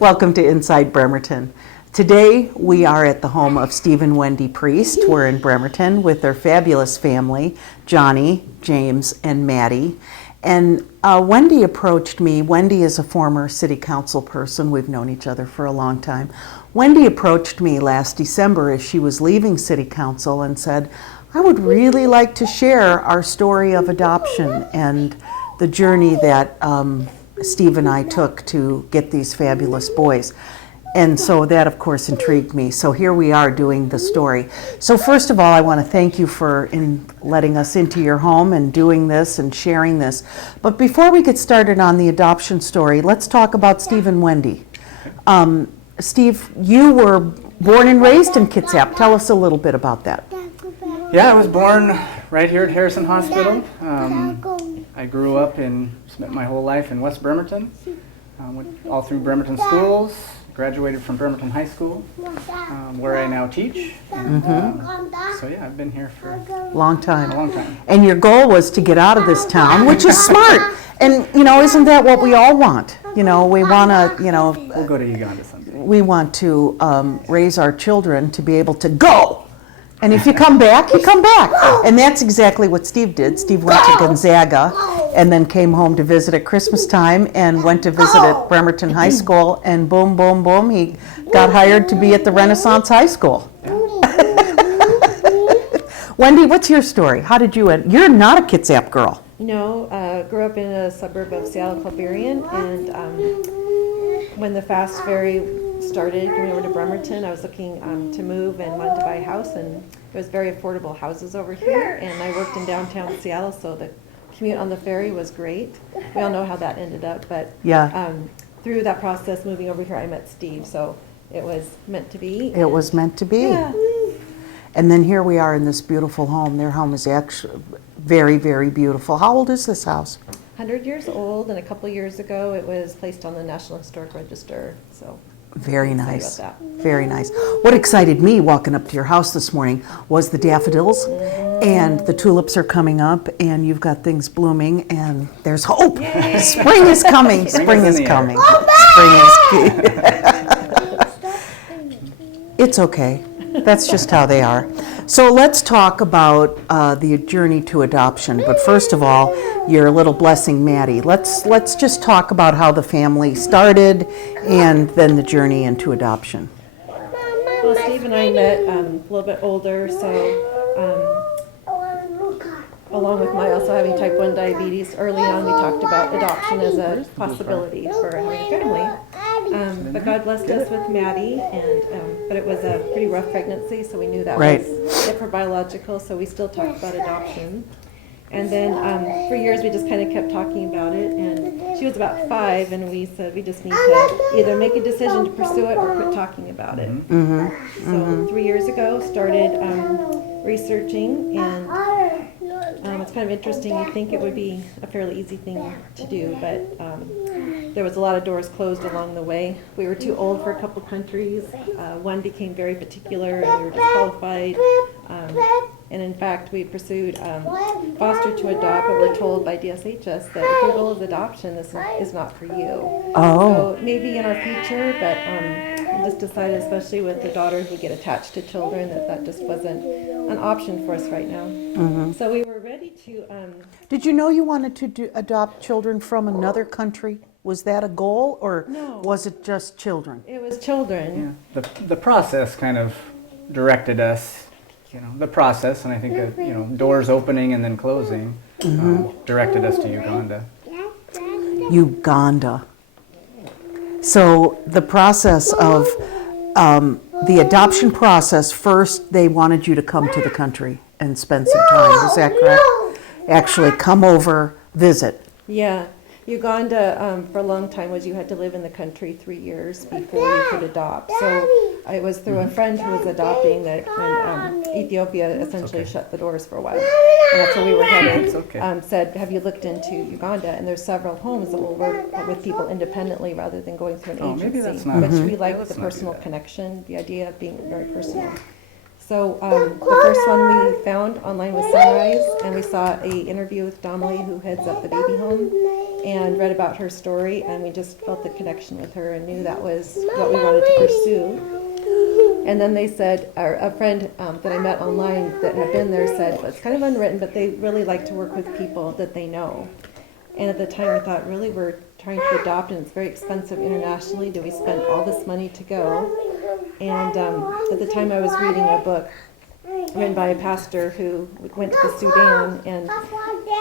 Welcome to Inside Bremerton. Today we are at the home of Steve and Wendy Priest. We're in Bremerton with their fabulous family, Johnny, James, and Maddie. And Wendy approached me. Wendy is a former city council person. We've known each other for a long time. Wendy approached me last December as she was leaving city council and said, I would really like to share our story of adoption and the journey that Steve and I took to get these fabulous boys. And so that, of course, intrigued me. So here we are doing the story. So first of all, I want to thank you for letting us into your home and doing this and sharing this. But before we get started on the adoption story, let's talk about Steve and Wendy. Steve, you were born and raised in Kitsap. Tell us a little bit about that. Yeah, I was born right here at Harrison Hospital. I grew up and spent my whole life in West Bremerton. Went all through Bremerton schools, graduated from Bremerton High School, where I now teach. And, so yeah, I've been here for a long time. And your goal was to get out of this town, which is smart. And isn't that what we all want? We want to, we'll go to Uganda someday. We want to raise our children to be able to go. And if you come back, you come back. And that's exactly what Steve did. Steve went to Gonzaga and then came home to visit at Christmas time and went to visit at Bremerton High School, and boom, boom, boom, he got hired to be at the Renaissance High School. Wendy, what's your story? How did you end? You're not a Kitsap girl. No, grew up in a suburb of Seattle called Berrien, and when the fast ferry started coming over to Bremerton, I was looking to move and wanted to buy a house, and it was very affordable houses over here, and I worked in downtown Seattle, so the commute on the ferry was great. We all know how that ended up, but yeah. Through that process, moving over here, I met Steve, so it was meant to be. It was meant to be. Yeah. And then here we are in this beautiful home. Their home is actually very, very beautiful. How old is this house? 100 years old, and a couple years ago it was placed on the National Historic Register, so. Very nice. Very nice. What excited me walking up to your house this morning was the daffodils, and the tulips are coming up, and you've got things blooming, and there's hope. Yay. Spring is coming. Spring is coming. Spring is It's okay. That's just how they are. So let's talk about the journey to adoption. But first of all, your little blessing, Maddie. Let's just talk about how the family started and then the journey into adoption. Well, Steve and I met a little bit older, so along with my also having type 1 diabetes, early on we talked about adoption as a possibility for having a family. But God blessed us with Maddie, but it was a pretty rough pregnancy, so we knew that was it for biological, so we still talked about adoption. And then for years we just kind of kept talking about it, and she was about 5, and we said we just need to either make a decision to pursue it or quit talking about it. So 3 years ago started researching, and it's kind of interesting. You'd think it would be a fairly easy thing to do, but there was a lot of doors closed along the way. We were too old for a couple countries. One became very particular, and we were disqualified. And in fact, we pursued foster to adopt, but we're told by DSHS that if your goal is adoption, this is not for you. Oh. So maybe in our future, but we just decided, especially with the daughters who get attached to children, that just wasn't an option for us right now. So we were ready to... Did you know you wanted to adopt children from another country? Was that a goal, or was it just children? It was children. Yeah. The process kind of directed us. The process, and I think doors opening and then closing directed us to Uganda. Uganda. So the process of the adoption process, first they wanted you to come to the country and spend some time. Is that correct? Actually come over, visit. Yeah. Uganda, for a long time, was you had to live in the country 3 years before you could adopt. So it was through a friend who was adopting that when Ethiopia essentially shut the doors for a while. And that's where we were headed. Said, have you looked into Uganda? And there's several homes that will work with people independently rather than going through an agency. Maybe that's not Which we like the personal connection, the idea of being very personal. So the first one we found online was Sunrise, and we saw a interview with Domley, who heads up the baby home, and read about her story, and we just felt the connection with her and knew that was what we wanted to pursue. And then they said, or a friend that I met online that had been there said, well, it's kind of unwritten, but they really like to work with people that they know. And at the time we thought, really, we're trying to adopt, and it's very expensive internationally. Do we spend all this money to go? And at the time I was reading a book written by a pastor who went to the Sudan, and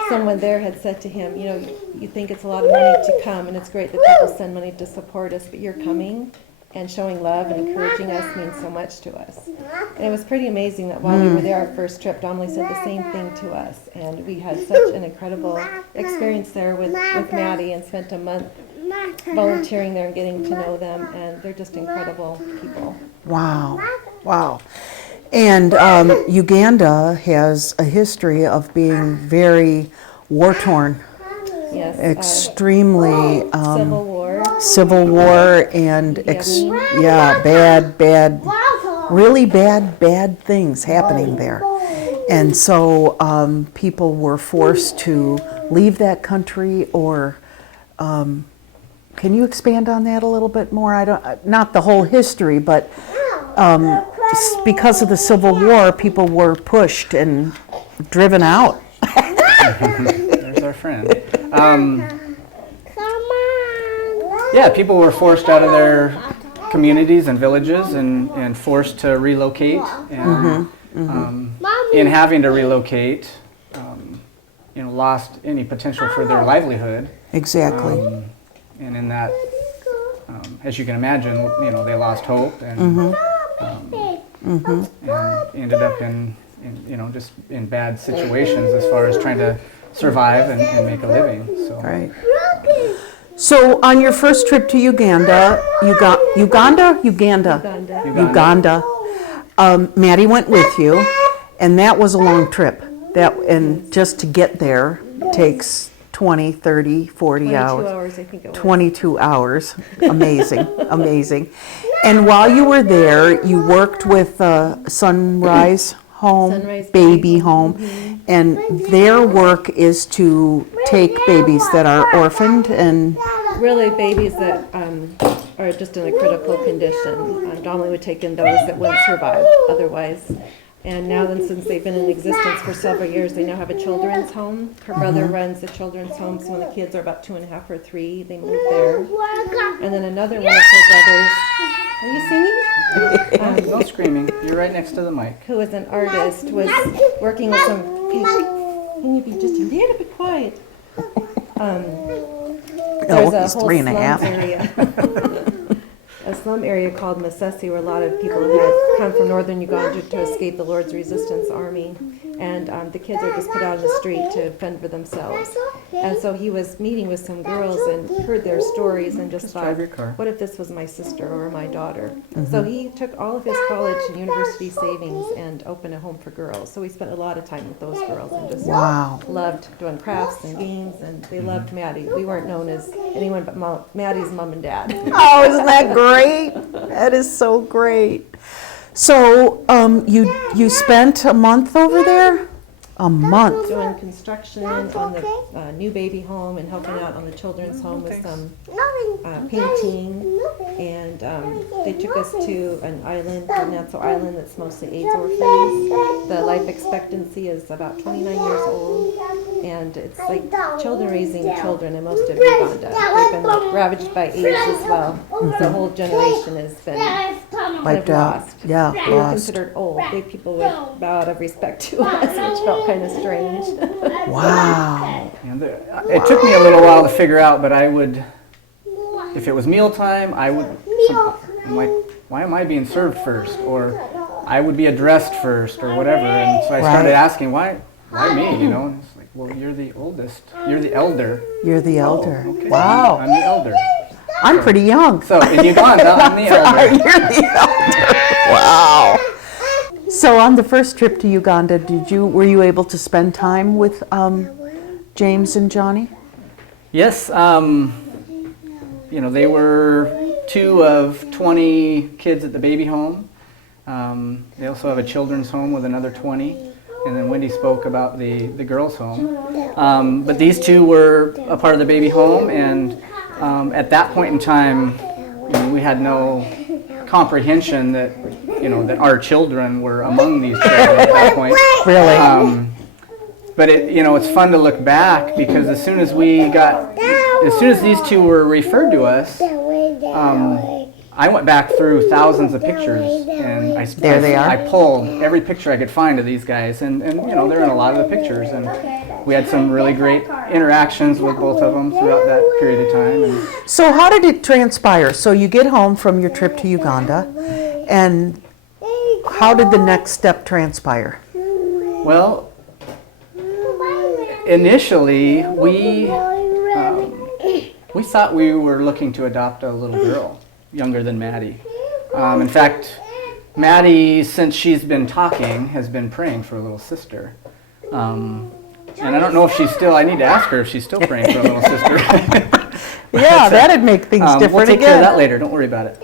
someone there had said to him, you know, you think it's a lot of money to come, and it's great that people send money to support us, but you're coming and showing love and encouraging us means so much to us. And it was pretty amazing that while we were there our first trip, Domley said the same thing to us, and we had such an incredible experience there with Maddie, and spent a month volunteering there and getting to know them, and they're just incredible people. Wow, wow. And Uganda has a history of being very war-torn, Yes, extremely Civil War, and Idi Amin. really bad things happening there. And so people were forced to leave that country, or can you expand on that a little bit more? I don't, not the whole history, but because of the Civil War, people were pushed and driven out. There's our friend. Yeah, people were forced out of their communities and villages and forced to relocate. And in having to relocate, lost any potential for their livelihood. Exactly. And in that, as you can imagine, they lost hope and ended up in just in bad situations as far as trying to survive and make a living. So. Right. So on your first trip to Uganda, Uganda, Maddie went with you, and that was a long trip. And just to get there takes 20, 30, 40 22 hours. hours, I think it was. 22 hours. Amazing, amazing. And while you were there, you worked with Sunrise Sunrise Baby Baby Home, and their work is to take babies that are orphaned and Really babies that are just in a critical condition. Domley would take in those that wouldn't survive otherwise. And now then, since they've been in existence for several years, they now have a children's home. Her brother runs the children's home, so when the kids are about 2.5 or 3, they move there. And then another one of her brothers, are you singing? No screaming. You're right next to the mic. Who is an artist, was working with some, can you be just a little bit quiet? There's a he's whole 3.5. slum area. A slum area called Masesi, where a lot of people had come from northern Uganda to escape the Lord's Resistance Army. And the kids are just put out on the street to fend for themselves. And so he was meeting with some girls and heard their stories and just thought, drive your car. what if this was my sister or my daughter? So he took all of his college and university savings and opened a home for girls. So we spent a lot of time with those girls and just Wow. loved doing crafts and games, and they loved Maddie. We weren't known as anyone but Maddie's mom and dad. Oh, isn't that great? That is so great. So you spent a month over there? A month. Doing construction on the new baby home and helping out on the children's home with some painting. And they took us to an island, Natsau Island, that's mostly AIDS orphans. The life expectancy is about 29 years old. And it's like children raising children in most of Uganda. They've been ravaged by AIDS as well. The whole generation has been kind of Wiped out. lost. Yeah, We were lost. considered old. Big people would bow out of respect to us, which felt kind of strange. Wow. It took me a little while to figure out, but I would, if it was mealtime, I'm like, why am I being served first? Or I would be addressed first, or whatever. And so I started Right. asking, why me? And it's like, well, you're the oldest. You're the elder. You're the elder. Okay. Wow. I'm the elder. I'm pretty young. So in Uganda, I'm the elder. You're the elder. Wow. So on the first trip to Uganda, were you able to spend time with James and Johnny? Yes, they were 2 of 20 kids at the baby home, They also have a children's home with another 20. And then Wendy spoke about the girls' home. But these two were a part of the baby home, and at that point in time, we had no comprehension that, that our children were among these children at that point. Really? But it's fun to look back, because as soon as these two were referred to us, I went back through thousands of pictures, and There they are. I pulled every picture I could find of these guys, and they're in a lot of the pictures, and we had some really great interactions with both of them throughout that period of time. And So how did it transpire? So you get home from your trip to Uganda, and how did the next step transpire? well, initially we thought we were looking to adopt a little girl, younger than Maddie. In fact, Maddie, since she's been talking, has been praying for a little sister. And I don't know if she's still, I need to ask her if she's still praying for a little sister. Yeah, that'd make things different We'll take again. care of that later, don't worry about it.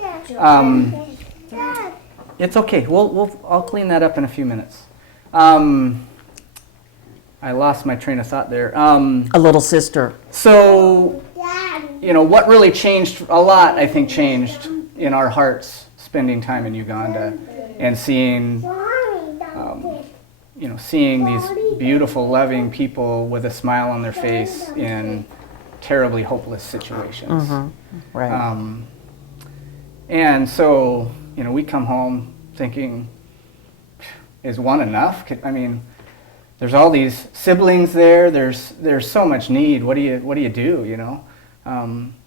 It's okay, I'll clean that up in a few minutes. I lost my train of thought there. A little sister. So, what really changed, a lot I think changed in our hearts spending time in Uganda and seeing these beautiful, loving people with a smile on their face in terribly hopeless situations. Right. And so, we come home thinking, is one enough? There's all these siblings there. There's so much need. What do you do?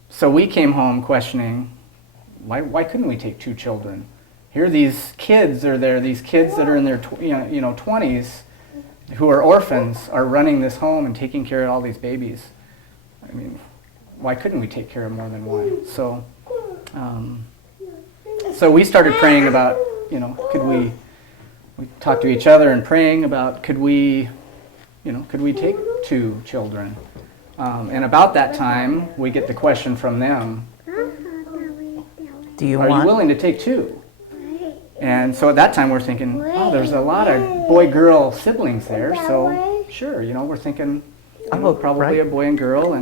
So we came home questioning, why couldn't we take 2 children? Here, these kids are there. These kids that are in their 20s, who are orphans, are running this home and taking care of all these babies. Why couldn't we take care of more than one? So, so we started praying about, could we talked to each other and praying about could we take 2 children? And about that time, we get the question from them, Do you are want? you willing to take 2? And so at that time we're thinking, oh, there's a lot of boy-girl siblings there, so sure, we're thinking probably right. a boy and girl,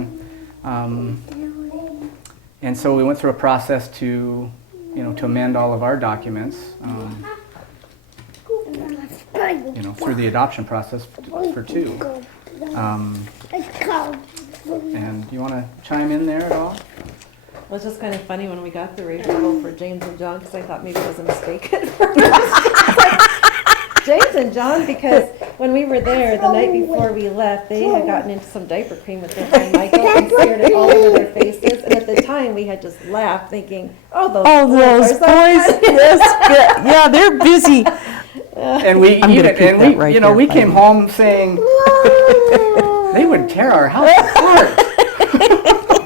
and so we went through a process to amend all of our documents, through the adoption process for 2. And you want to chime in there at all? Well, it's just kind of funny when we got the referral for James and John, because I thought maybe it was a mistake at first. James and John, because when we were there the night before we left, they had gotten into some diaper cream with their friend Michael and smeared it all over their faces. And at the time, we had just laughed, thinking, "Oh, those Those boys are so funny." Yeah, they're busy. And we I'm gonna keep that right there. we came home saying they would tear our house apart.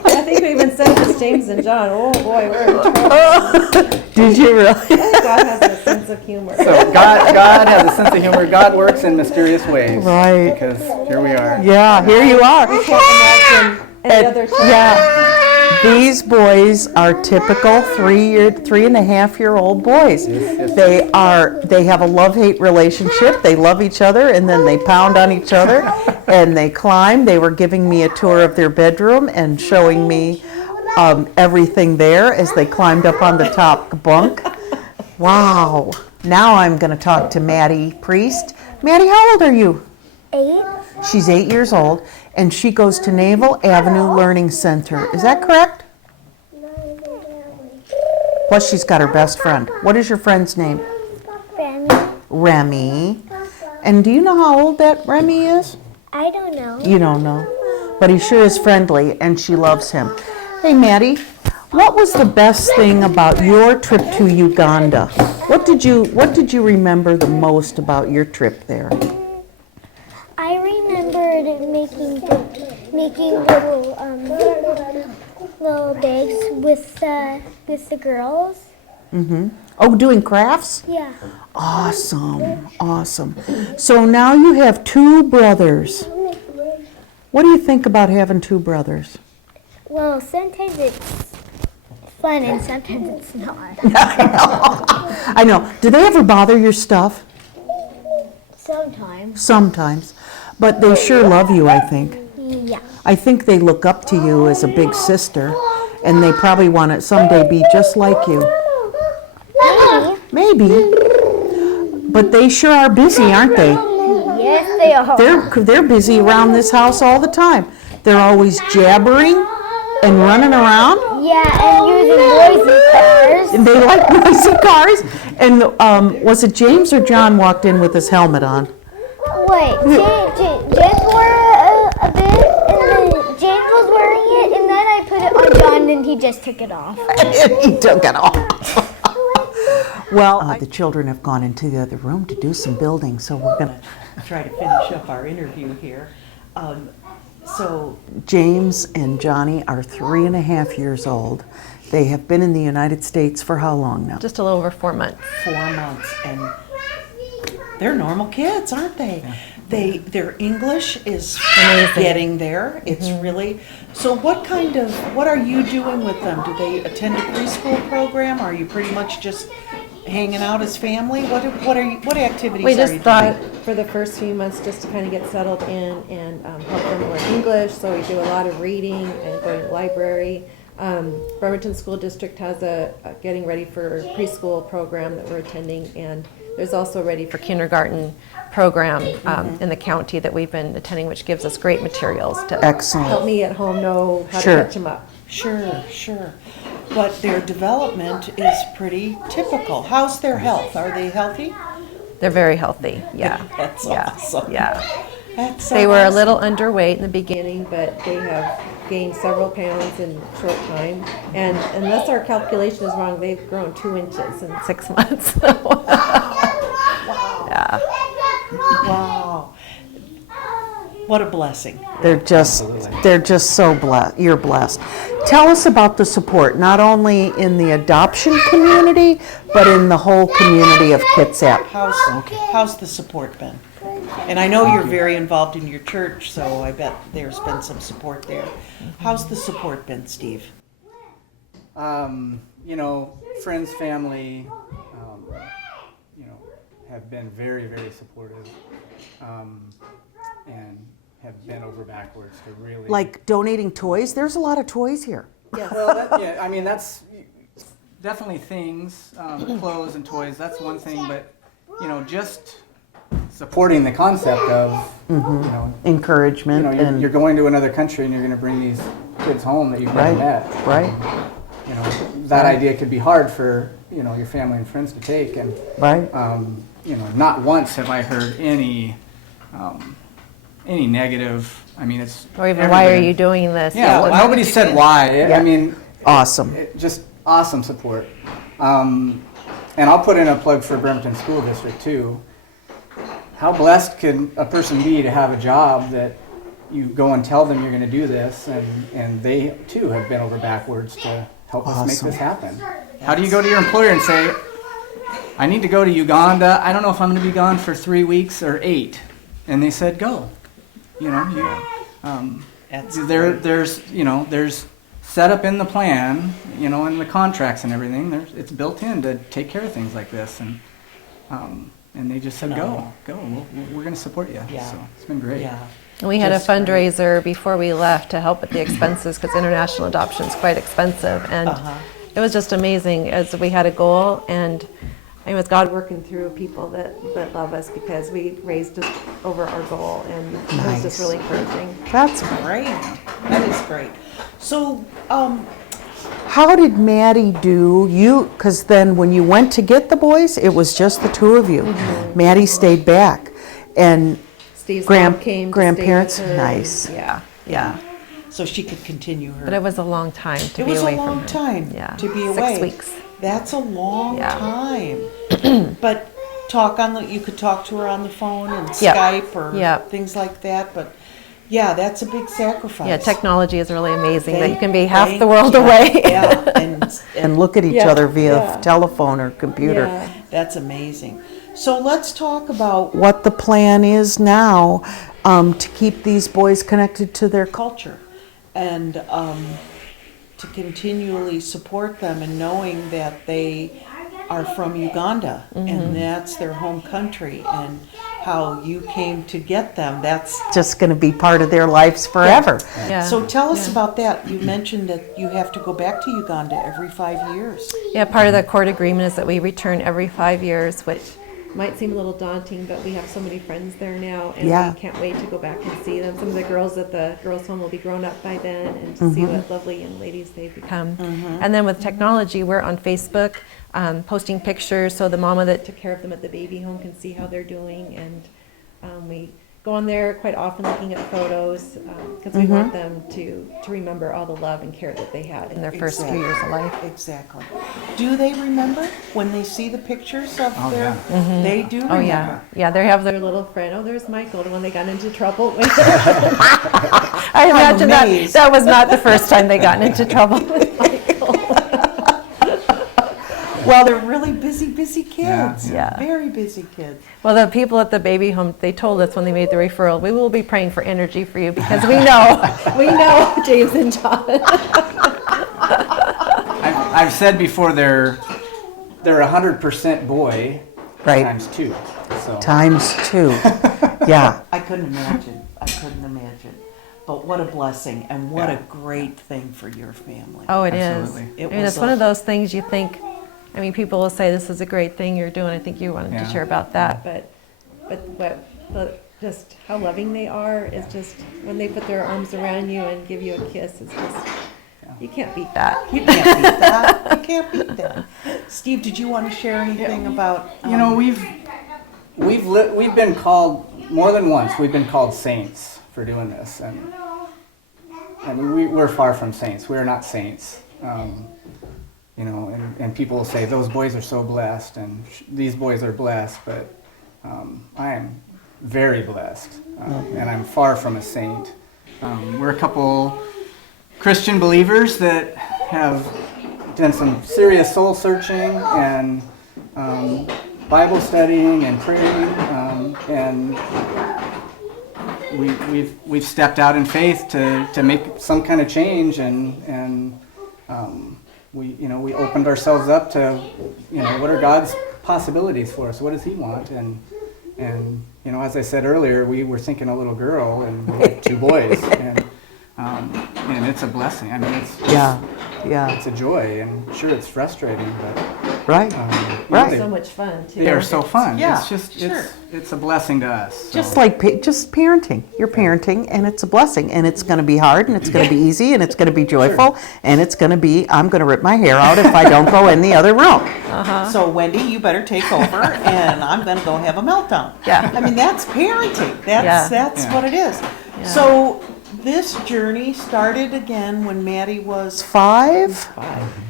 I think we even said to James and John, "Oh boy, we're in trouble." Did you really? God has a sense of humor. So God has a sense of humor. God works in mysterious ways. Right. Because here we are. Yeah, here you are. I can't imagine any other child. Yeah, these boys are typical 3.5-year-old boys. They have a love-hate relationship. They love each other, and then they pound on each other, and they climb. They were giving me a tour of their bedroom and showing me everything there as they climbed up on the top bunk. Wow. Now I'm going to talk to Maddie Priest. Maddie, how old are you? 8. She's 8 years old, and she goes to Naval Avenue Learning Center. Is that correct? Plus, she's got her best friend. What is your friend's name? Remy. And do you know how old that Remy is? I don't know. You don't know. But he sure is friendly, and she loves him. Hey, Maddie, what was the best thing about your trip to Uganda? What did you remember the most about your trip there? I remembered making little bags with the girls. Mm-hmm. Oh, doing crafts? Yeah. Awesome, awesome. So now you have 2 brothers. What do you think about having 2 brothers? Well, sometimes it's fun and sometimes it's not. I know. Do they ever bother your stuff? Sometimes. Sometimes. But they sure love you, I think. Yeah. I think they look up to you as a big sister, and they probably want to someday be just like you. Maybe. Maybe. But they sure are busy, aren't they? Yes, they are. They're busy around this house all the time. They're always jabbering and running around. Yeah, and using noisy cars. And they like noisy cars. And was it James or John walked in with his helmet on? Wait, James wore a bit, and then James was wearing it, and then I put it on John, and he just took it off. He took it off. Well, the children have gone into the other room to do some building, so we're going to try to finish up our interview here. So James and Johnny are 3.5 years old. They have been in the United States for how long now? Just a little over 4 months. 4 months, and they're normal kids, aren't they? Yeah. Their English is Amazing. getting there. It's really, so what are you doing with them? Do they attend a preschool program? Are you pretty much just hanging out as family? What activities We are just you thought doing? for the first few months just to kind of get settled in and help them learn English. So we do a lot of reading and going to the library. Bremerton School District has a getting ready for preschool program that we're attending, and there's also a ready for kindergarten program in the county that we've been attending, which gives us great materials to Excellent. help me at home know how Sure. to catch them up. Sure. But their development is pretty typical. How's their health? Are they healthy? They're very healthy. Yeah. That's yeah. awesome. Yeah. That's They were a awesome. little underweight in the beginning, but they have gained several pounds in a short time. And unless our calculation is wrong, they've grown 2 inches in 6 months. Yeah. Wow. What a blessing. They're just so blessed. You're blessed. Tell us about the support, not only in the adoption community, but in the whole community of Kitsap. How's the support been? And I know you're very involved in your church, so I bet there's been some support there. How's the support been, Steve? Friends, family, have been very, very supportive, and have been over backwards to really. Like donating toys? There's a lot of toys here. Well, that's definitely things, clothes and toys. That's one thing, but just supporting the concept of Encouragement. and you're going to another country and you're going to bring these kids home that you've never met. Right. That idea could be hard for your family and friends to take, and Right. not once have I heard any negative. I mean, it's Or even, why are you doing this? Yeah, why nobody did you said do it? why. Yeah. I mean, Awesome. just awesome support. And I'll put in a plug for Bremerton School District too. How blessed can a person be to have a job that you go and tell them you're going to do this, and they too have been over backwards to help us make Awesome. this happen. How do you go to your employer and say, I need to go to Uganda, I don't know if I'm going to be gone for 3 weeks or 8, and they said go. There's set up in the plan, in the contracts and everything. It's built in to take care of things like this, and they just said go. We're going to support you. Yeah. So it's been great. Yeah. We had a Just great. fundraiser before we left to help with the expenses because international adoption is quite expensive. And it was just amazing as we had a goal, and it was God working through people that love us because we raised just over our goal, and it was just really encouraging. That's great. That is great. So, how did Maddie do? Because then when you went to get the boys, it was just the two of you. Maddie stayed back, and Steve's mom came to grandparents. stay with her. Nice. Yeah. So she could continue her. But it was a long time to It be was away a from long her. time Yeah. to be away. 6 weeks. That's a long Yeah. time. But you could talk to her on the phone and Yep. Skype or Yep. things like that. But yeah, that's a big sacrifice. Yeah, technology is really amazing that you can be Thank- half the world yeah, away. Yeah, and look at each Yeah, other via yeah. telephone or computer. Yeah. That's amazing. So let's talk about what the plan is now to keep these boys connected to their culture. And to continually support them and knowing that they are from Uganda and that's their home country, and how you came to get them, that's just going to be part of their lives forever. Yeah. So tell us about that. You mentioned that you have to go back to Uganda every 5 years. Yeah, part of the court agreement is that we return every 5 years, which might seem a little daunting, but we have so many friends there now, and Yeah. we can't wait to go back and see them. Some of the girls at the girls' home will be grown up by then, and to see what lovely young ladies they've become. And then with technology, we're on Facebook, posting pictures, so the mama that took care of them at the baby home can see how they're doing, and we go on there quite often looking at photos, because we want them to remember all the love and care that they had in their first few years of life. Exactly. Do they remember when they see the pictures of Oh, their? yeah. They do remember. Oh yeah, they have their little friend. Oh, there's Michael, the one they got into trouble with. I imagine amazed. that was not the first time they got into trouble with Michael. Well, they're really busy kids. Yeah. Very busy kids. Well, the people at the baby home, they told us when they made the referral, we will be praying for energy for you because we know James and John. I've said before they're 100% boy Right. times 2. So Times 2. Yeah. I couldn't imagine. But what a blessing, and what a great thing for your family. Oh, it is. Absolutely. It I mean, was it's one of those things you think. I mean, people will say this is a great thing you're doing. I think you wanted to Yeah. share about that, but just how loving they are is just when they put their arms around you and give you a kiss. It's just you can't beat that. You can't beat that. You can't beat that. Steve, did you want to share anything about? you know, we've been called more than once. We've been called saints for doing this, and we're far from saints. We're not saints. You know, and people will say those boys are so blessed, and these boys are blessed, but I am very blessed, and I'm far from a saint. We're a couple Christian believers that have done some serious soul searching and Bible studying and praying, and we've stepped out in faith to make some kind of change, and we opened ourselves up to, what are God's possibilities for us? What does He want? And as I said earlier, we were thinking a little girl and we had 2 boys, and it's a blessing. I mean, it's a joy, and sure, it's frustrating, but Right. It's so much fun too. they are so fun. Yeah, It's just sure. it's a blessing to us. So. Just like just parenting. You're parenting, and it's a blessing, and it's going to be hard, and it's going to be easy, and it's going to be joyful, and it's going to be, I'm going to rip my hair out if I don't go in the other room. So Wendy, you better take over, and I'm going to go have a meltdown. Yeah. I mean, that's parenting. That's Yeah. what it is. Yeah. So this journey started again when Maddie was 5.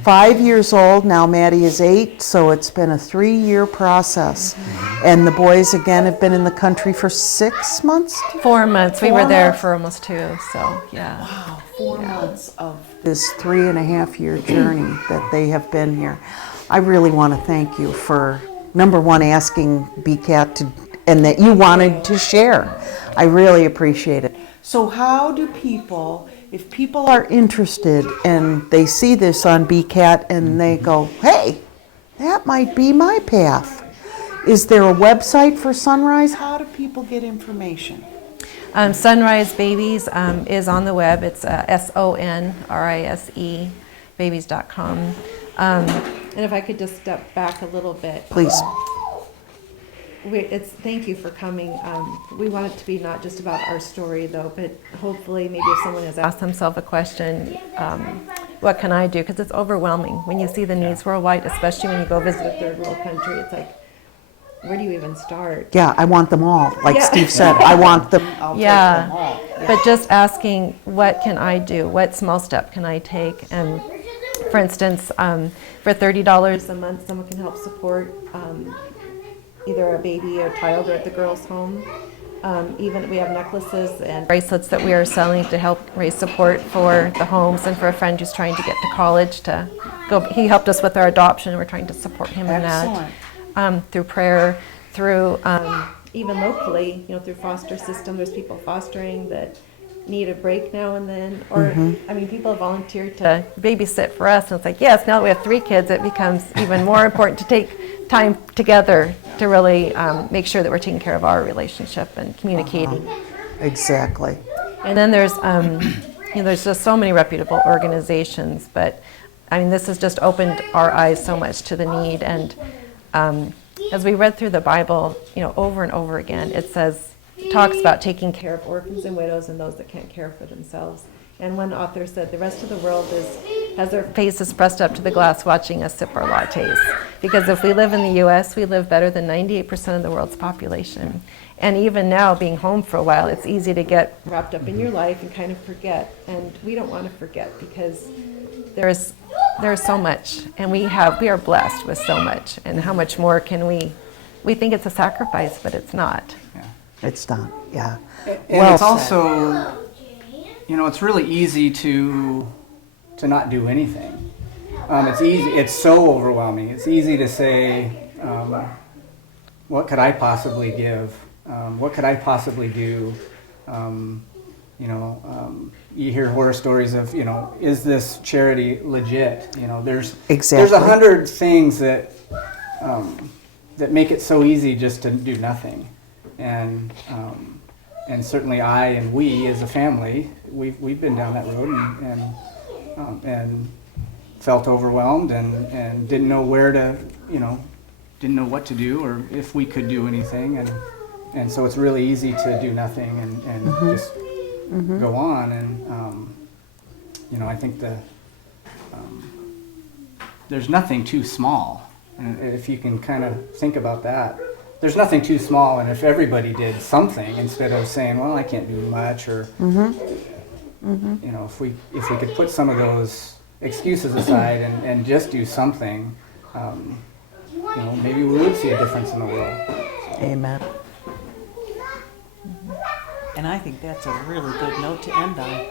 5 years old. Now Maddie is 8, so it's been a 3-year process. And the boys again have been in the country for 6 months. 4 months. We 4 were there months. for almost 2. So yeah. Wow, 4 months of this 3.5-year journey that they have been here. I really want to thank you for, number one, asking BCAT to, and that you wanted to share. I really appreciate it. So how do people, if people are interested and they see this on BCAT and they go, hey, that might be my path. Is there a website for Sunrise? How do people get information? Sunrise Babies is on the web. It's SONRISE babies.com. And if I could just step back a little bit. Please. Thank you for coming. We want it to be not just about our story, though, but hopefully maybe if someone has asked themselves a question, what can I do? Because it's overwhelming when you see the needs worldwide, especially when you go visit a third world country. It's like, where do you even start? Yeah, I want them all. Like Yeah. Steve said, I want them. I'll Yeah. take them all. But just asking, what can I do? What small step can I take? And for instance, for $30 a month, someone can help support either a baby or child or at the girls' home. Even we have necklaces and bracelets that we are selling to help raise support for the homes and for a friend who's trying to get to college to go. He helped us with our adoption. We're trying to support him in Excellent. that through prayer, through even locally, through foster system. There's people fostering that need a break now and then. Or, I mean, people volunteer to babysit for us, and it's like, yes, now that we have 3 kids, it becomes even more important to take time together to really make sure that we're taking care of our relationship and communicating. Exactly. And then there's, there's just so many reputable organizations, but I mean, this has just opened our eyes so much to the need. And as we read through the Bible, over and over again, it talks about taking care of orphans and widows and those that can't care for themselves. And one author said the rest of the world has their faces pressed up to the glass watching us sip our lattes. Because if we live in the U.S., we live better than 98% of the world's population. And even now, being home for a while, it's easy to get wrapped up in your life and kind of forget. And we don't want to forget because there's so much, and we are blessed with so much. And how much more can we think it's a sacrifice, but it's not. Yeah. It's not, yeah. And Well it's said. also, it's really easy to not do anything. It's easy. It's so overwhelming. It's easy to say, what could I possibly give? What could I possibly do? You hear horror stories of, is this charity legit? There's Exactly. 100 things that make it so easy just to do nothing. And certainly I and we as a family, we've been down that road and felt overwhelmed and didn't know where to, didn't know what to do or if we could do anything. And so it's really easy to do nothing and just go on. And, I think there's nothing too small. And if you can kind of think about that, there's nothing too small. And if everybody did something instead of saying, well, I can't do much, or, if we could put some of those excuses aside and just do something, maybe we would see a difference in the world. Amen. And I think that's a really good note to end on.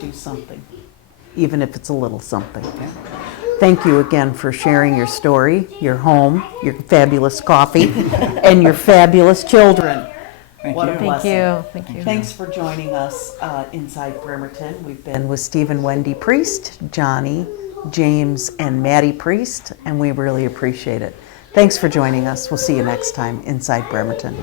Do something. Even if it's a little something. Thank you again for sharing your story, your home, your fabulous coffee, and your fabulous children. Thank What you. a Thank blessing. you. Thank you. Thanks for joining us inside Bremerton. We've been Been with Stephen Wendy Priest, Johnny, James, and Maddie Priest, and we really appreciate it. Thanks for joining us. We'll see you next time inside Bremerton.